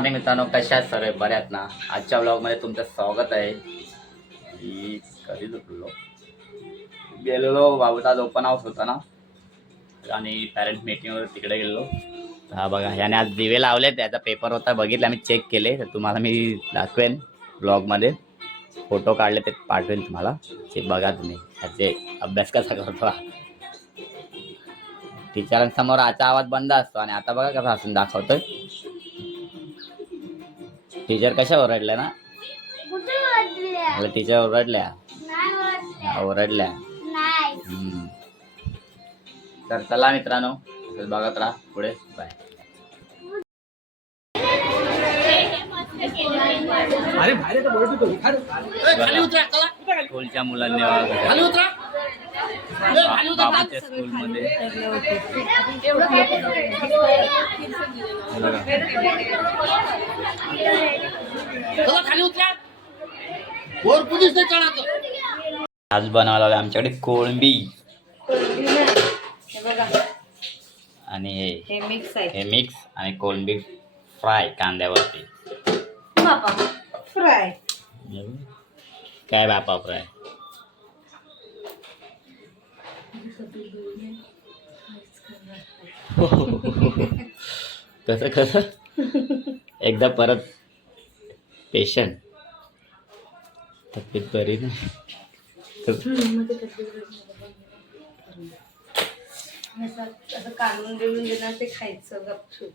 Morning मित्रांनो कशा आहेत सर बऱ्यात ना? आजच्या ब्लॉगमध्ये तुमचं स्वागत आहे. मी कधी झोपलो गेलेलो बाबूचा ओपन हाऊस होता ना? आणि पॅरेंट मीटिंगवर तिकडे गेलेलो. हा बघा याने आज दिवे लावले त्याचा पेपर होता बघितला मी चेक केले. तर तुम्हाला मी दाखवेन ब्लॉगमध्ये फोटो काढले ते पाठवेन तुम्हाला. ते बघा तुम्ही त्याचे अभ्यास कसा करतो. टीचरांसमोर आजचा आवाज बंद असतो. आणि आता बघा कसा असून दाखवतोय. टीचर कशा ओरडल्या ना? मला टीचर ओरडल्या. नाही ओरडल्या. हा, ओरडल्या. नाही. हम्म. तर चला मित्रांनो तर बघत राहा. पुढे. बाय स्कूलच्या मुलांनी स्कूलमध्ये. बघा. खाली उतरा. वर कुणीच नाही चढायचं. आज बनवायला लावलंय आमच्याकडे कोळंबी. हे बघा आणि हे हे मिक्स आहे. हे मिक्स आणि कोळंबी फ्राय कांद्यावरती. बापा फ्राय काय बापा फ्राय कसं कसं? एकदा परत पेशंट तब्येत बरी नाही. काढून देऊन देणार ते खायचं गपचूप.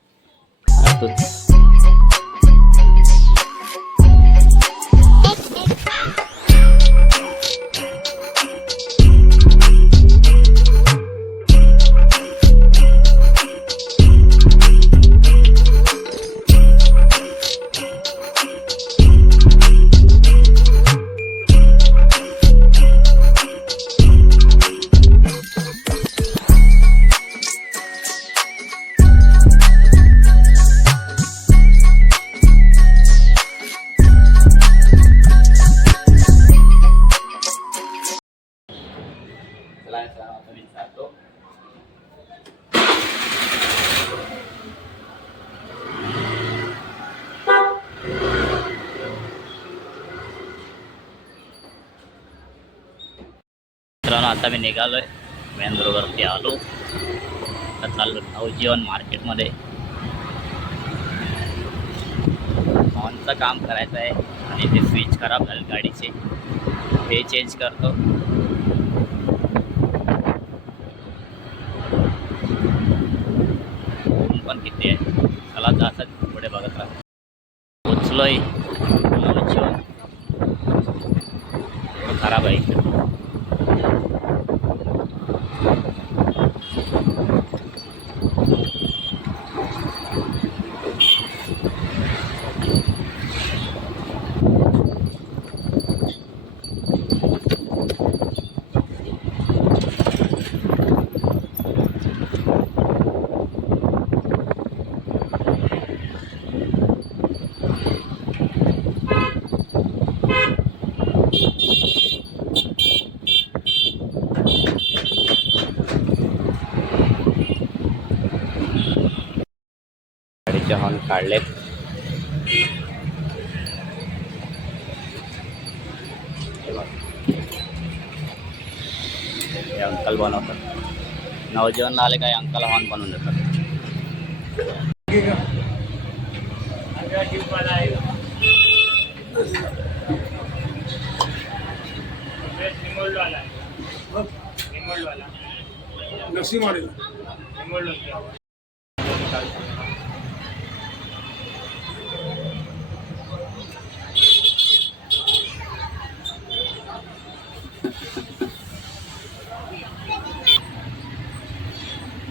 मित्रांनो, आता मी निघालो आहे मेन रोडवरती आलो. आता चाललो नवजीवन मार्केटमध्ये. ऑनचं काम करायचं आहे आणि ते स्विच खराब झालं गाडीचे. ते चेंज करतो. इथे पण आहे. चला जातात पुढे बघत राहा. पोचलोय. खराब आहे इकडे. गाडीचे हॉर्न काढलेत. हे अंकल बनवतात. नवजीवन आले काय अंकल हॉर्न बनवून देतात. नक्सी मॉडेल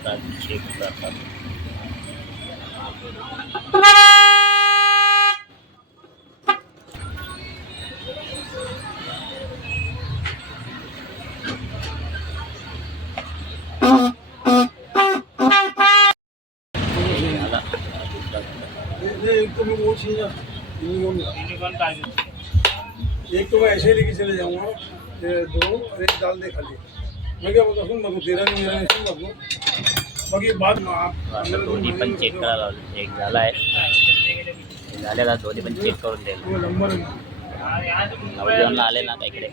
चेक करतात एक तो मैं वो चाहिए एक तो मैं ऐसे लेके चले जाऊंगा. दो और एक डाल दे खाली. मैं क्या बोलता हूँ तेरा नहीं मेरा नहीं सुन दोन्ही पण चेक करायला लावले. एक झाला आहे. झाले ना दोन्ही पण चेक करून देईल. आले ना का इकडे.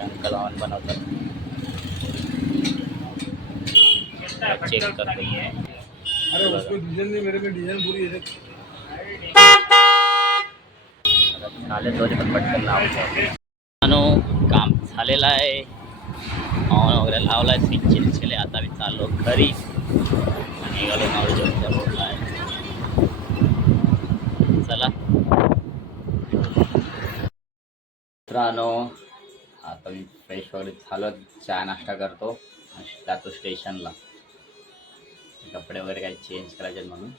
अंकल ऑन बनवतात. चेक डिजाइन पूरी है. झाले दोन्ही पण पटकन लावायचं काम झालेलं आहे. वगैरे लावलाय सिंचिन केले आता मी चाललो घरी. आणि निघालो नवजेवणच्या रोडला आहे चला. मित्रांनो आता मी फ्रेश वगैरे झालो चहा नाश्ता करतो आणि जातो स्टेशनला कपडे वगैरे काही चेंज करायचे म्हणून.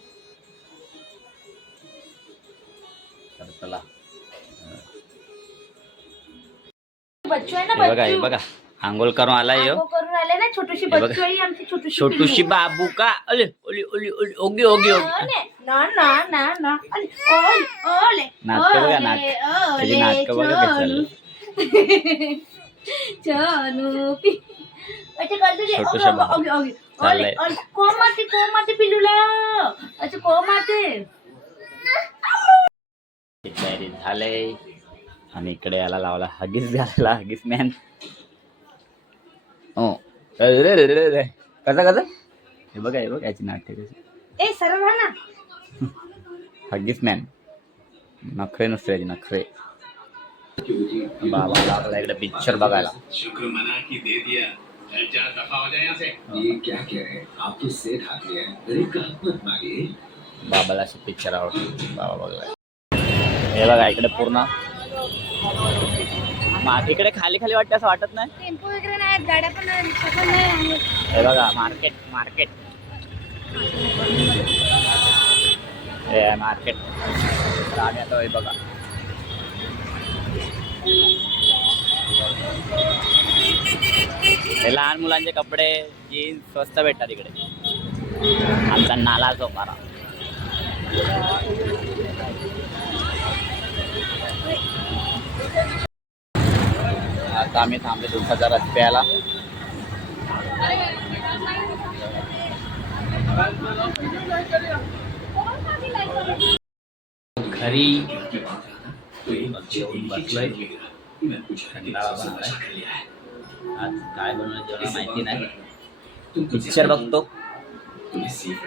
तर चला. बच्चू आहे ना बघा बघा. आंघोळ करून आलाय यो करून आले ना छोटीशी. बच्चू आहे आमची छोटीशी. बाबू का अले ओली ओली ओली ओगी ओगी ना ना ना ना अले, ओले, ओले, नाटकं बघा, ओले, नाटकं. त्याची ओले, नाटकं बघा कशी चोनू. चोनू पि- अच्छा, करतो ते. छोटूशा ओगे, ओगे, ओगे. ओले, चाललंय. ओले. कोण मारते कोण मारते पिल्लूला अच्छा कोण मारते तयारी झाले आणि इकडे याला लावला हगीस घालायला हगीस मॅन रे रे रे रे. कसं कसं? हे बघा हे बघा याची नाट्य कशी. ए सरळ ना. हगीस मॅन नखरे नसते याची नखरे. बाबा लागला इकडे पिक्चर बघायला. शुक्र मना की दे दिया. हो जाए यहाँ से. ये क्या कह रहे हैं? आप तो सेठ हाथ लिया है। गरीब का हक मत मांगिए बाबाला असे पिक्चर आवडतो. बाबा बघायला. हे बघा इकडे पूर्ण. इकडे खाली खाली वाटते असं वाटत नाही? टेम्पो वगैरे नाही आहेत, गाड्या पण पण नाही हे बघा मार्केट मार्केट. हे आहे मार्केट. आम्ही आता हे बघा. हे लहान मुलांचे कपडे जीन्स स्वस्त भेटतात इकडे. आमचा नाला झोपारा आता आम्ही थांबले दुसऱ्या रस्त्याला घरी जेवून बसलोय. आज काय बनवलं जेवण माहिती नाही. पिक्चर बघतो.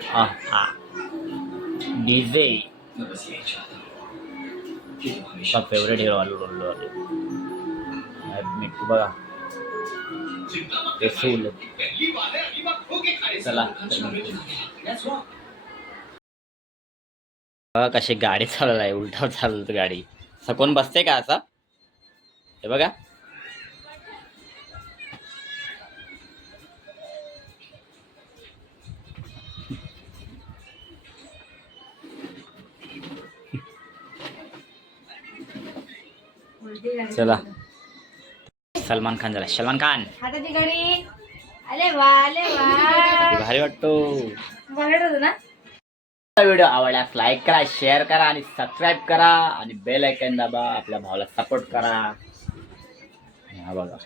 हा हा. डीजे फेवरेट हिरो आलू रोल्लो आले मिट्टू बघा ते फुल. चला बघा कशी गाडी चालवत आहे उलटा चालवत गाडी. सकून बसते का असा हे बघा. चला. सलमान खान झाला. सलमान खान. हाताची वा वा. भारी वाटतो. ना? व्हिडिओ आवडल्यास लाईक करा शेअर करा आणि सबस्क्राईब करा आणि बेल आयकन दाबा. आपल्या भावाला सपोर्ट करा. हा बघा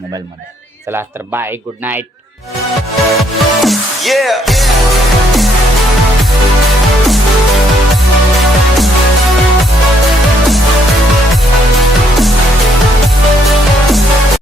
मोबाईलमध्ये चला तर बाय गुड नाईट Yeah.